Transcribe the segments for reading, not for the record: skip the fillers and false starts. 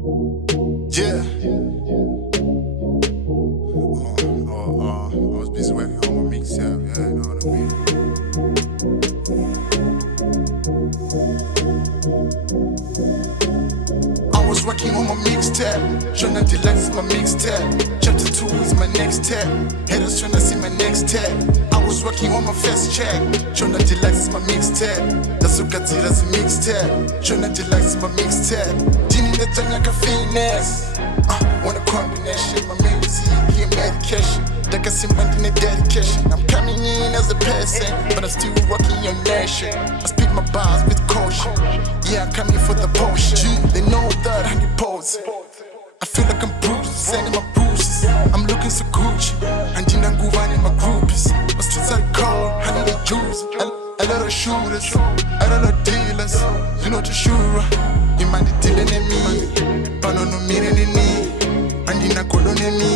Yeah. I was busy working on my mixtape, yeah, you know what I mean. I was working on my mixtape, Shona Deluxe my mixtape. Chapter 2 is my next tab. Haters tryna see my next tab. I was working on my first check. Shona Deluxe my mixtape. That's what got it as a mixtape. Shona Deluxe my mixtape. Dini netanyaka finesse. Want a combination, my music, here medication. Like a simple in a dedication. I'm coming in as a person, but I'm still rocking your nation. I speak my bars with caution. Yeah, I'm coming for the potion. They know that I need pose. I feel like I'm bruised, sending my bruises. I'm looking so Gucci, and Jina Nguvan in my groupies. My streets are cold, I need a juice. A lot of shooters, a lot of dealers. You know the shura, you mind the dealing in me. Pano no miren in me, and Jina Kolon in me.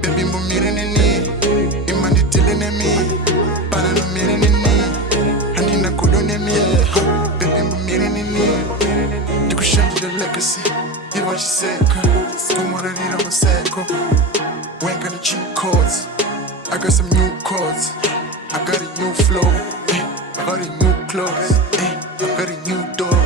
Baby mo miren in me, you mind the dealing in me. Pano no miren in me, and Jina Kolon in me. Baby mo miren in me. You can change the legacy. You what she said, come on, I need a circle. We ain't got the cheap chords. I got some new chords. I got a new flow. I got a new clothes. I got a new door.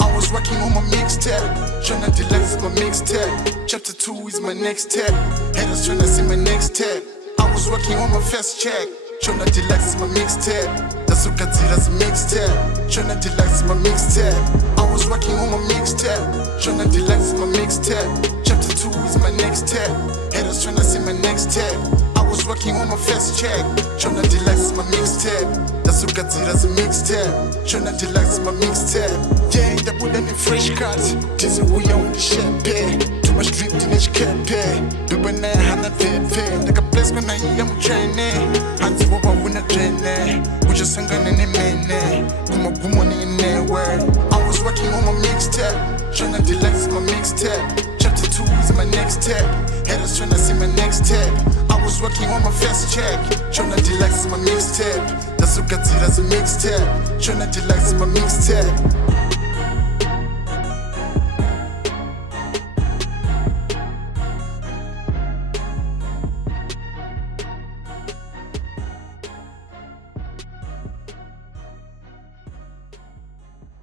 I was working on my mixtape. Shona Deluxe my mixtape. Chapter 2 is my next tab. Haters tryna see my next tab. I was working on my first check. Shona Deluxe my mixtape. That's what got it as a mixtape. Shona Deluxe my mixtape. I was working on my mixtape. Shona Deluxe my mixtape. Chapter 2 is my next tab. Haters tryna see my next tab. I was working on my first check. Shona Deluxe my mixtape. That's what got it as a mixtape. Shona Deluxe my mixtape. Yeah, that wouldn't be fresh cuts. This is we on the champagne. Too much drip in each campaign. Do when I had a pepe. Like a place when I am training. Hands over when I train. We just hang on in the man. Good morning in the world. I was working on my mixtape. Shona Deluxe my mixtape. Chapter 2 is my next tab. Haters tryna see my next tab. I was working on my first check. Shona Deluxe my mixtape. That's what got it as a mixtape. Shona Deluxe my mixtape.